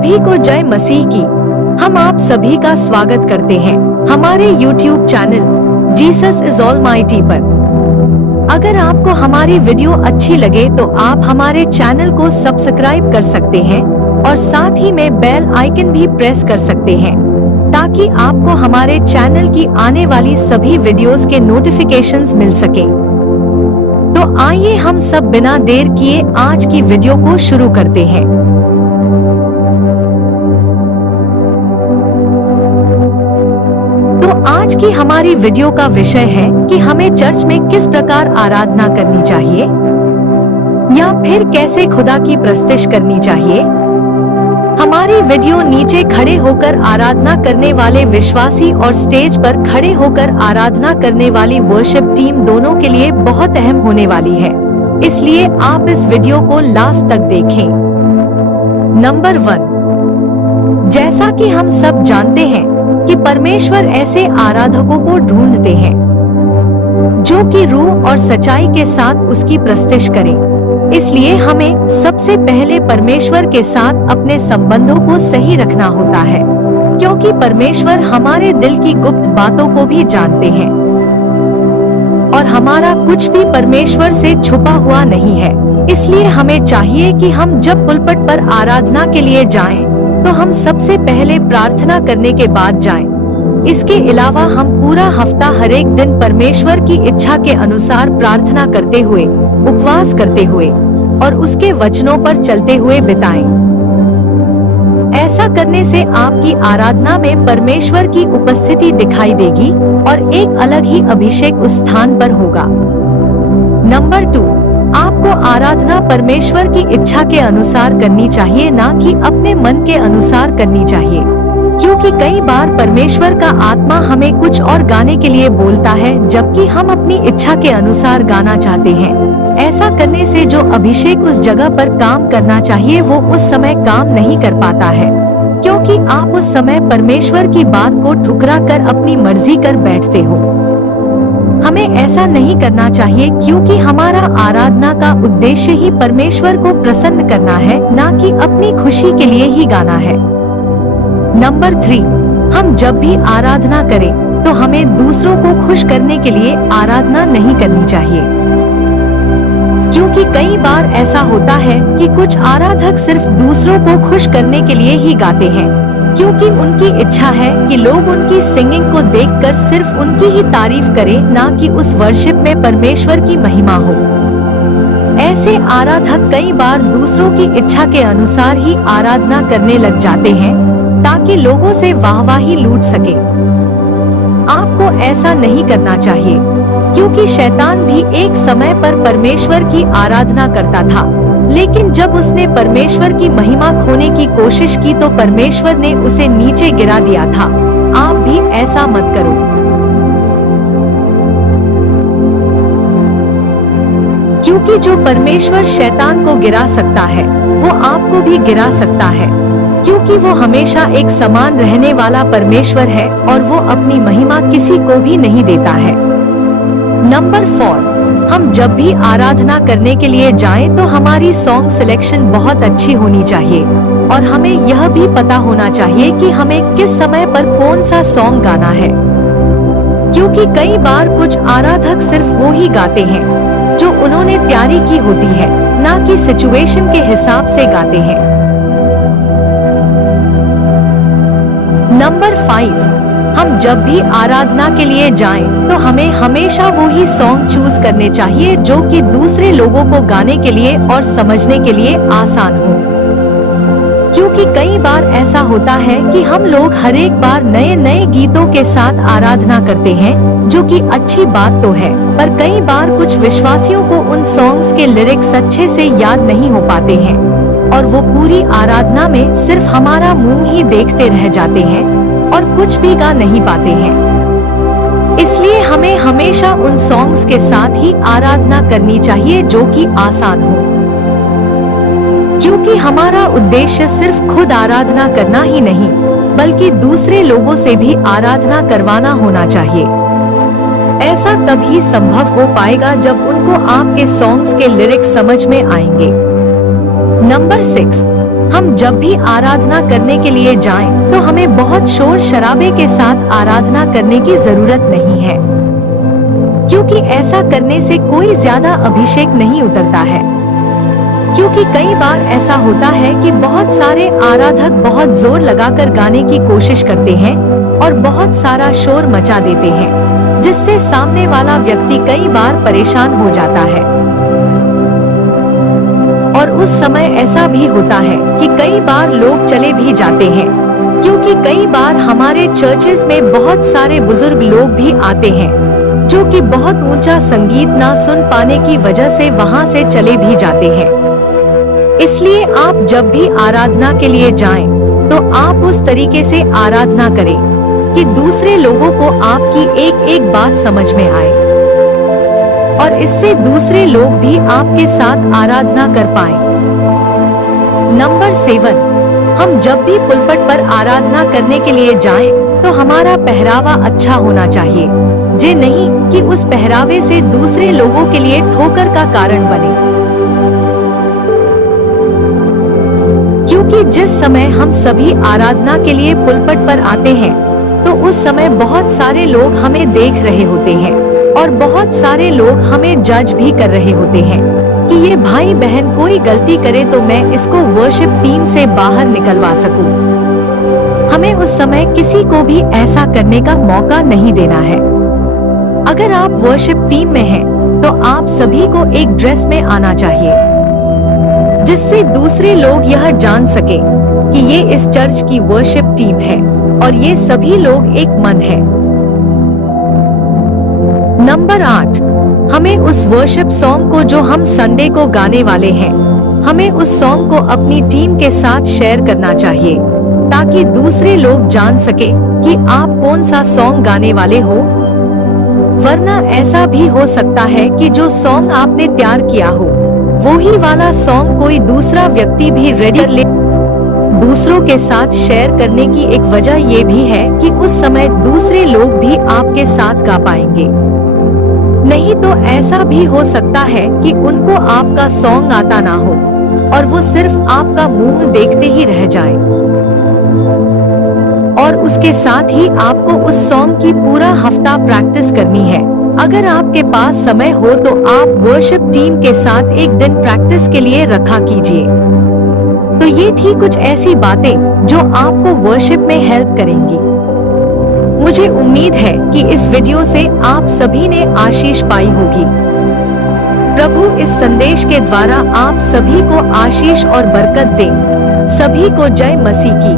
सभी को जय मसीह की। हम आप सभी का स्वागत करते हैं हमारे YouTube channel Jesus is almighty पर। अगर आपको हमारी वीडियो अच्छी लगे तो आप हमारे चैनल को सब्सक्राइब कर सकते हैं और साथ ही में बेल आइकन भी प्रेस कर सकते हैं ताकि आपको हमारे चैनल की आने वाली सभी वीडियोस के नोटिफिकेशंस मिल सके। तो आइए हम सब बिना देर किए आज की वीडियो को शुरू करते हैं। तो आज की हमारी वीडियो का विषय है कि हमें चर्च में किस प्रकार आराधना करनी चाहिए या फिर कैसे खुदा की प्रस्तुति करनी चाहिए। हमारी वीडियो नीचे खड़े होकर आराधना करने वाले विश्वासी और स्टेज पर खड़े होकर आराधना करने वाली वर्शिप टीम दोनों के लिए बहुत अहम होने वाली है, इसलिए आप इस वीडियो को लास्ट तक देखें। नंबर 1, जैसा कि हम सब जानते हैं कि परमेश्वर ऐसे आराधकों को ढूंढते हैं जो कि रूह और सच्चाई के साथ उसकी प्रस्तुति करें। इसलिए हमें सबसे पहले परमेश्वर के साथ अपने संबंधों को सही रखना होता है, क्योंकि परमेश्वर हमारे दिल की गुप्त बातों को भी जानते हैं और हमारा कुछ भी परमेश्वर से छुपा हुआ नहीं है। इसलिए हमें चाहिए कि हम जब पुलपट पर आराधना के लिए जाएं, तो हम सबसे पहले प्रार्थना करने के बाद जाएं। इसके अलावा हम पूरा हफ्ता हर एक दिन परमेश्वर की इच्छा के अनुसार प्रार्थना करते हुए, उपवास करते हुए और उसके वचनों पर चलते हुए बिताएं। ऐसा करने से आपकी आराधना में परमेश्वर की उपस्थिति दिखाई देगी और एक अलग ही अभिषेक उस स्थान पर होगा। नंबर 2, आपको आराधना परमेश्वर की इच्छा के अनुसार करनी चाहिए, ना कि अपने मन के अनुसार करनी चाहिए, क्योंकि कई बार परमेश्वर का आत्मा हमें कुछ और गाने के लिए बोलता है जबकि हम अपनी इच्छा के अनुसार गाना चाहते हैं। ऐसा करने से जो अभिषेक उस जगह पर काम करना चाहिए वो उस समय काम नहीं कर पाता है, क्योंकि आप उस समय परमेश्वर की बात को ठुकरा कर अपनी मर्जी कर बैठते हो। हमें ऐसा नहीं करना चाहिए, क्योंकि हमारा आराधना का उद्देश्य ही परमेश्वर को प्रसन्न करना है, ना कि अपनी खुशी के लिए ही गाना है। नंबर 3, हम जब भी आराधना करें तो हमें दूसरों को खुश करने के लिए आराधना नहीं करनी चाहिए, क्योंकि कई बार ऐसा होता है कि कुछ आराधक सिर्फ दूसरों को खुश करने के लिए ही गाते हैं, क्योंकि उनकी इच्छा है कि लोग उनकी सिंगिंग को देखकर सिर्फ उनकी ही तारीफ करें, ना कि उस वर्शिप में परमेश्वर की महिमा हो। ऐसे आराधक कई बार दूसरों की इच्छा के अनुसार ही आराधना करने लग जाते हैं ताकि लोगों से वाहवाही लूट सके। आपको ऐसा नहीं करना चाहिए, क्योंकि शैतान भी एक समय पर परमेश्वर की आराधना करता था, लेकिन जब उसने परमेश्वर की महिमा खोने की कोशिश की तो परमेश्वर ने उसे नीचे गिरा दिया था। आप भी ऐसा मत करो, क्योंकि जो परमेश्वर शैतान को गिरा सकता है वो आपको भी गिरा सकता है, क्योंकि वो हमेशा एक समान रहने वाला परमेश्वर है और वो अपनी महिमा किसी को भी नहीं देता है। नंबर 4, हम जब भी आराधना करने के लिए जाएं तो हमारी सॉन्ग सिलेक्शन बहुत अच्छी होनी चाहिए और हमें यह भी पता होना चाहिए कि हमें किस समय पर कौन सा सॉन्ग गाना है, क्योंकि कई बार कुछ आराधक सिर्फ वो ही गाते हैं जो उन्होंने तैयारी की होती है, ना कि सिचुएशन के हिसाब से गाते हैं। नंबर 5, हम जब भी आराधना के लिए जाएं तो हमें हमेशा वो ही सॉन्ग चूज करने चाहिए जो कि दूसरे लोगों को गाने के लिए और समझने के लिए आसान हो, क्योंकि कई बार ऐसा होता है कि हम लोग हर एक बार नए नए गीतों के साथ आराधना करते हैं, जो कि अच्छी बात तो है, पर कई बार कुछ विश्वासियों को उन सॉन्ग्स के लिरिक्स अच्छे से याद नहीं हो पाते हैं और वो पूरी आराधना में सिर्फ हमारा मुंह ही देखते रह जाते हैं और कुछ भी गा नहीं पाते हैं। इसलिए हमें हमेशा उन सॉन्ग्स के साथ ही आराधना करनी चाहिए जो कि आसान हो, क्योंकि हमारा उद्देश्य सिर्फ खुद आराधना करना ही नहीं बल्कि दूसरे लोगों से भी आराधना करवाना होना चाहिए। ऐसा तभी संभव हो पाएगा जब उनको आपके सॉन्ग्स के लिरिक्स समझ में आएंगे। नंबर 6, हम जब भी आराधना करने के लिए जाएं, तो हमें बहुत शोर शराबे के साथ आराधना करने की जरूरत नहीं है, क्योंकि ऐसा करने से कोई ज्यादा अभिषेक नहीं उतरता है। क्योंकि कई बार ऐसा होता है कि बहुत सारे आराधक बहुत जोर लगाकर गाने की कोशिश करते हैं और बहुत सारा शोर मचा देते हैं, जिससे सामने वाला व्यक्ति कई बार परेशान हो जाता है। और उस समय ऐसा भी होता है कि कई बार लोग चले भी जाते हैं, क्योंकि कई बार हमारे चर्चेस में बहुत सारे बुजुर्ग लोग भी आते हैं, जो कि बहुत ऊंचा संगीत ना सुन पाने की वजह से वहां से चले भी जाते हैं। इसलिए आप जब भी आराधना के लिए जाएं, तो आप उस तरीके से आराधना करें कि दूसरे लोगों को आपकी एक एक बात समझ में आए, और इससे दूसरे लोग भी आपके साथ आराधना कर पाएं। नंबर 7, हम जब भी पुलपट पर आराधना करने के लिए जाएं, तो हमारा पहरावा अच्छा होना चाहिए, जे नहीं कि उस पहरावे से दूसरे लोगों के लिए ठोकर का कारण बने। क्योंकि जिस समय हम सभी आराधना के लिए पुलपट पर आते हैं, तो उस समय बहुत सारे लोग हमें देख रहे होते हैं और बहुत सारे लोग हमें जज भी कर रहे होते हैं कि ये भाई बहन कोई गलती करे तो मैं इसको वर्शिप टीम से बाहर निकलवा सकूं। हमें उस समय किसी को भी ऐसा करने का मौका नहीं देना है। अगर आप वर्शिप टीम में हैं, तो आप सभी को एक ड्रेस में आना चाहिए, जिससे दूसरे लोग यह जान सके कि ये इस चर्च की वर्शिप टीम है और ये सभी लोग एक मन है। नंबर 8, हमें उस वर्शिप सॉन्ग को जो हम संडे को गाने वाले हैं, हमें उस सॉन्ग को अपनी टीम के साथ शेयर करना चाहिए, ताकि दूसरे लोग जान सके कि आप कौन सा सॉन्ग गाने वाले हो। वरना ऐसा भी हो सकता है कि जो सॉन्ग आपने तैयार किया हो, वो ही वाला सॉन्ग कोई दूसरा व्यक्ति भी रेडी कर ले। दूसरों के साथ शेयर करने की एक वजह ये भी है कि उस समय दूसरे लोग भी आपके साथ गा पाएंगे। नहीं तो ऐसा भी हो सकता है कि उनको आपका सॉन्ग आता ना हो और वो सिर्फ आपका मुंह देखते ही रह जाए। और उसके साथ ही आपको उस सॉन्ग की पूरा हफ्ता प्रैक्टिस करनी है। अगर आपके पास समय हो तो आप वर्शिप टीम के साथ एक दिन प्रैक्टिस के लिए रखा कीजिए। तो ये थी कुछ ऐसी बातें जो आपको वर्शिप में हेल्प करेंगी। मुझे उम्मीद है कि इस वीडियो से आप सभी ने आशीष पाई होगी। प्रभु इस संदेश के द्वारा आप सभी को आशीष और बरकत दे। सभी को जय मसीह की।